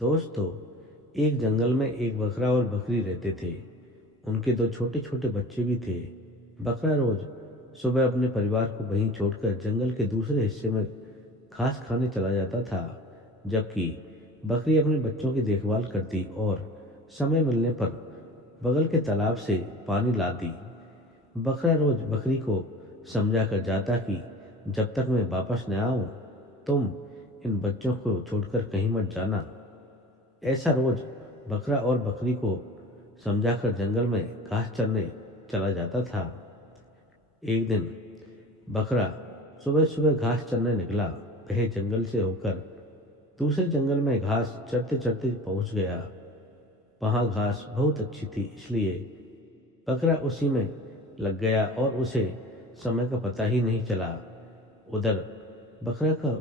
दोस्तों, एक जंगल में एक बकरा और बकरी रहते थे। उनके दो छोटे छोटे बच्चे भी थे। बकरा रोज सुबह अपने परिवार को वहीं छोड़कर जंगल के दूसरे हिस्से में घास खाने चला जाता था, जबकि बकरी अपने बच्चों की देखभाल करती और समय मिलने पर बगल के तालाब से पानी लाती। बकरा रोज बकरी को समझा कर जाता कि जब तक मैं वापस न आऊं, तुम इन बच्चों को छोड़कर कहीं मत जाना। ऐसा रोज बकरा और बकरी को समझाकर जंगल में घास चरने चला जाता था। एक दिन बकरा सुबह सुबह घास चरने निकला। वह जंगल से होकर दूसरे जंगल में घास चरते चरते पहुंच गया। वहां घास बहुत अच्छी थी, इसलिए बकरा उसी में लग गया और उसे समय का पता ही नहीं चला। उधर बकरा का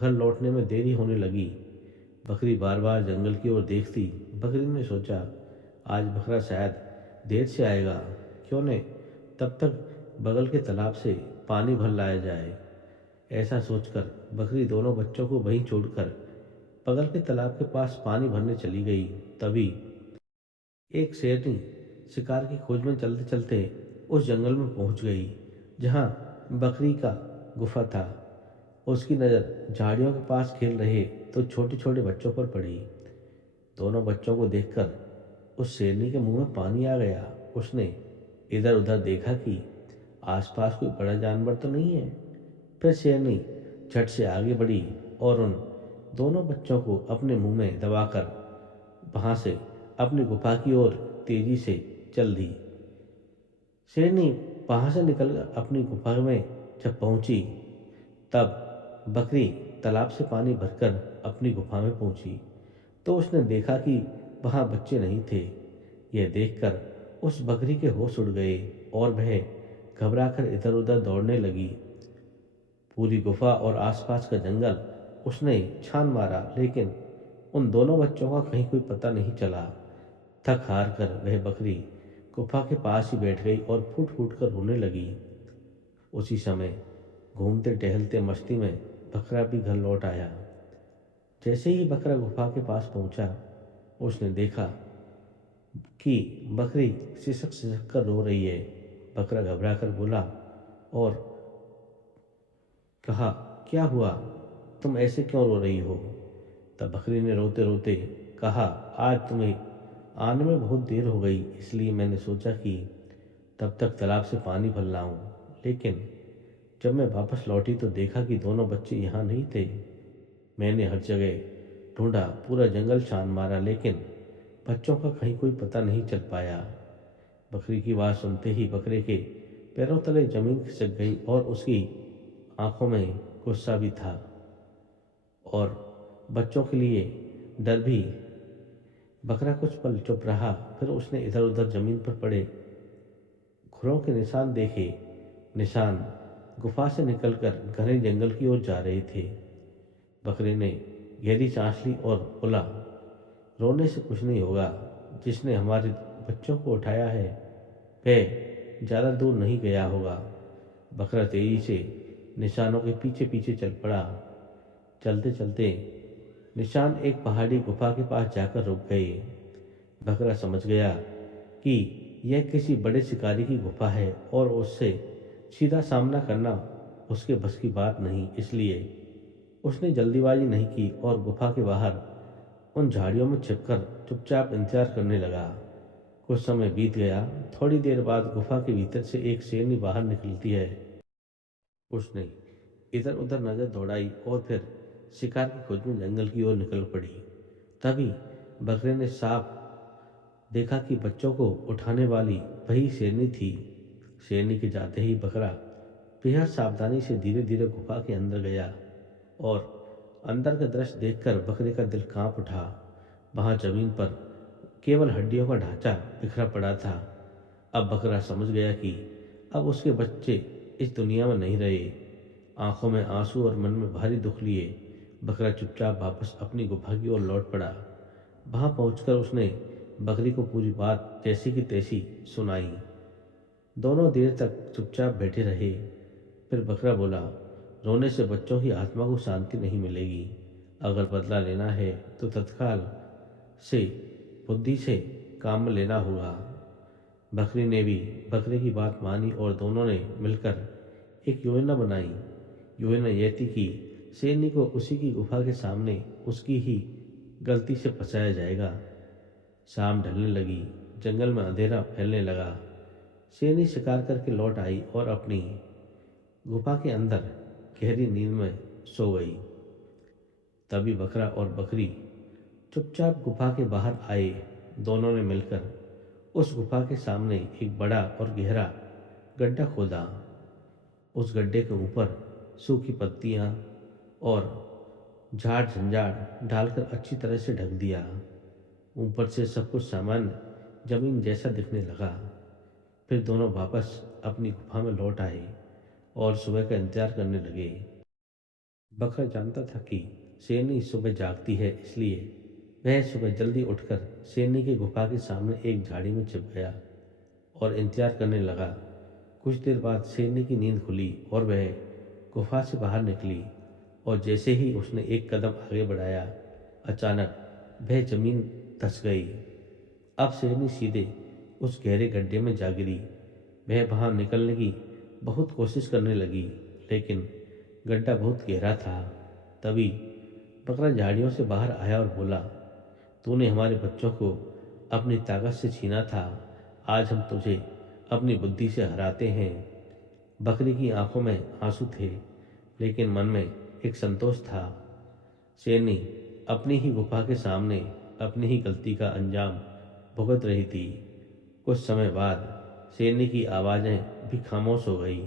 घर लौटने में देरी होने लगी। बकरी बार बार जंगल की ओर देखती। बकरी ने सोचा, आज बकरा शायद देर से आएगा, क्यों न तब तक बगल के तालाब से पानी भर लाया जाए। ऐसा सोचकर बकरी दोनों बच्चों को वहीं छोड़कर बगल के तालाब के पास पानी भरने चली गई। तभी एक शेरनी शिकार की खोज में चलते चलते उस जंगल में पहुंच गई जहां बकरी का गुफा था। उसकी नज़र झाड़ियों के पास खेल रहे तो छोटे छोटे बच्चों पर पड़ी। दोनों बच्चों को देखकर उस शेरनी के मुंह में पानी आ गया। उसने इधर उधर देखा कि आसपास कोई बड़ा जानवर तो नहीं है। फिर शेरनी झट से आगे बढ़ी और उन दोनों बच्चों को अपने मुंह में दबाकर वहां से अपनी गुफा की ओर तेजी से चल दी। शेरनी वहां से निकलकर अपनी गुफा में जब पहुंची, तब बकरी तालाब से पानी भरकर अपनी गुफा में पहुंची तो उसने देखा कि वहां बच्चे नहीं थे। यह देखकर उस बकरी के होश उड़ गए और वह घबराकर इधर उधर दौड़ने लगी। पूरी गुफा और आसपास का जंगल उसने छान मारा, लेकिन उन दोनों बच्चों का कहीं कोई पता नहीं चला। थक हार कर वह बकरी गुफा के पास ही बैठ गई और फूट फूट कर रोने लगी। उसी समय घूमते टहलते मस्ती में बकरा भी घर लौट आया। जैसे ही बकरा गुफा के पास पहुंचा, उसने देखा कि बकरी सिसक सिसक कर रो रही है। बकरा घबरा कर बोला और कहा, क्या हुआ, तुम ऐसे क्यों रो रही हो? तब बकरी ने रोते रोते कहा, आज तुम्हें आने में बहुत देर हो गई, इसलिए मैंने सोचा कि तब तक तालाब से पानी भर लाऊं। लेकिन जब मैं वापस लौटी तो देखा कि दोनों बच्चे यहाँ नहीं थे। मैंने हर जगह ढूंढा, पूरा जंगल छान मारा, लेकिन बच्चों का कहीं कोई पता नहीं चल पाया। बकरी की बात सुनते ही बकरे के पैरों तले जमीन खिसक गई और उसकी आंखों में गुस्सा भी था और बच्चों के लिए डर भी। बकरा कुछ पल चुप रहा, फिर उसने इधर उधर जमीन पर पड़े खुरों के निशान देखे। निशान गुफा से निकलकर घने जंगल की ओर जा रहे थे। बकरे ने गहरी सांस ली और बोला, रोने से कुछ नहीं होगा। जिसने हमारे बच्चों को उठाया है वह ज़्यादा दूर नहीं गया होगा। बकरा तेजी से निशानों के पीछे पीछे चल पड़ा। चलते चलते निशान एक पहाड़ी गुफा के पास जाकर रुक गए। बकरा समझ गया कि यह किसी बड़े शिकारी की गुफा है और उससे सीधा सामना करना उसके बस की बात नहीं, इसलिए उसने जल्दीबाजी नहीं की और गुफा के बाहर उन झाड़ियों में छिपकर चुपचाप इंतजार करने लगा। कुछ समय बीत गया। थोड़ी देर बाद गुफा के भीतर से एक शेरनी बाहर निकलती है। उसने इधर उधर नजर दौड़ाई और फिर शिकार की खोज में जंगल की ओर निकल पड़ी। तभी बकरे ने साफ देखा कि बच्चों को उठाने वाली वही शेरनी थी। शेरनी के जाते ही बकरा बेहद सावधानी से धीरे धीरे गुफा के अंदर गया और अंदर का दृश्य देखकर बकरे का दिल कांप उठा। वहां जमीन पर केवल हड्डियों का ढांचा बिखरा पड़ा था। अब बकरा समझ गया कि अब उसके बच्चे इस दुनिया में नहीं रहे। आंखों में आंसू और मन में भारी दुख लिए बकरा चुपचाप वापस अपनी गुफा की ओर लौट पड़ा। वहां पहुंचकर उसने बकरी को पूरी बात जैसी की तैसी सुनाई। दोनों देर तक चुपचाप बैठे रहे। फिर बकरा बोला, रोने से बच्चों की आत्मा को शांति नहीं मिलेगी। अगर बदला लेना है तो तत्काल से बुद्धि से काम लेना होगा। बकरी ने भी बकरे की बात मानी और दोनों ने मिलकर एक योजना बनाई। योजना यह थी कि शेरनी को उसी की गुफा के सामने उसकी ही गलती से फंसाया जाएगा। शाम ढलने लगी, जंगल में अंधेरा फैलने लगा। शेरनी शिकार करके लौट आई और अपनी गुफा के अंदर गहरी नींद में सो गई। तभी बकरा और बकरी चुपचाप गुफा के बाहर आए। दोनों ने मिलकर उस गुफा के सामने एक बड़ा और गहरा गड्ढा खोदा। उस गड्ढे के ऊपर सूखी पत्तियां और झाड़ झंझाड़ डालकर अच्छी तरह से ढक दिया। ऊपर से सब कुछ सामान्य जमीन जैसा दिखने लगा। फिर दोनों वापस अपनी गुफा में लौट आए और सुबह का इंतजार करने लगे। बकरा जानता था कि शेरनी सुबह जागती है, इसलिए वह सुबह जल्दी उठकर शेरनी की गुफा के सामने एक झाड़ी में छिप गया और इंतजार करने लगा। कुछ देर बाद शेरनी की नींद खुली और वह गुफा से बाहर निकली और जैसे ही उसने एक कदम आगे बढ़ाया, अचानक वह जमीन धंस गई। अब शेरनी सीधे उस गहरे गड्ढे में जा गिरी। वह बाहर निकलने की बहुत कोशिश करने लगी, लेकिन गड्ढा बहुत गहरा था। तभी बकरा झाड़ियों से बाहर आया और बोला, तूने हमारे बच्चों को अपनी ताकत से छीना था, आज हम तुझे अपनी बुद्धि से हराते हैं। बकरी की आंखों में आंसू थे, लेकिन मन में एक संतोष था। शेरनी अपनी ही गुफा के सामने अपनी ही गलती का अंजाम भुगत रही थी। कुछ समय बाद शेरनी की आवाज़ें भी खामोश हो गई।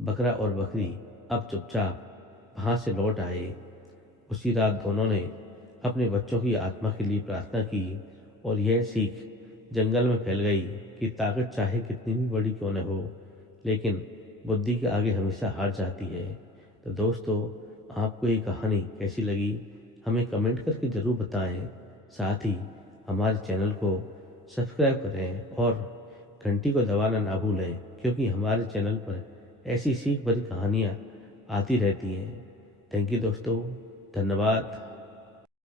बकरा और बकरी अब चुपचाप वहाँ से लौट आए। उसी रात दोनों ने अपने बच्चों की आत्मा के लिए प्रार्थना की और यह सीख जंगल में फैल गई कि ताकत चाहे कितनी भी बड़ी क्यों न हो, लेकिन बुद्धि के आगे हमेशा हार जाती है। तो दोस्तों, आपको ये कहानी कैसी लगी हमें कमेंट करके ज़रूर बताएं। साथ ही हमारे चैनल को सब्सक्राइब करें और घंटी को दबाना ना भूलें, क्योंकि हमारे चैनल पर ऐसी सीख भरी कहानियाँ आती रहती हैं। थैंक यू दोस्तों, धन्यवाद।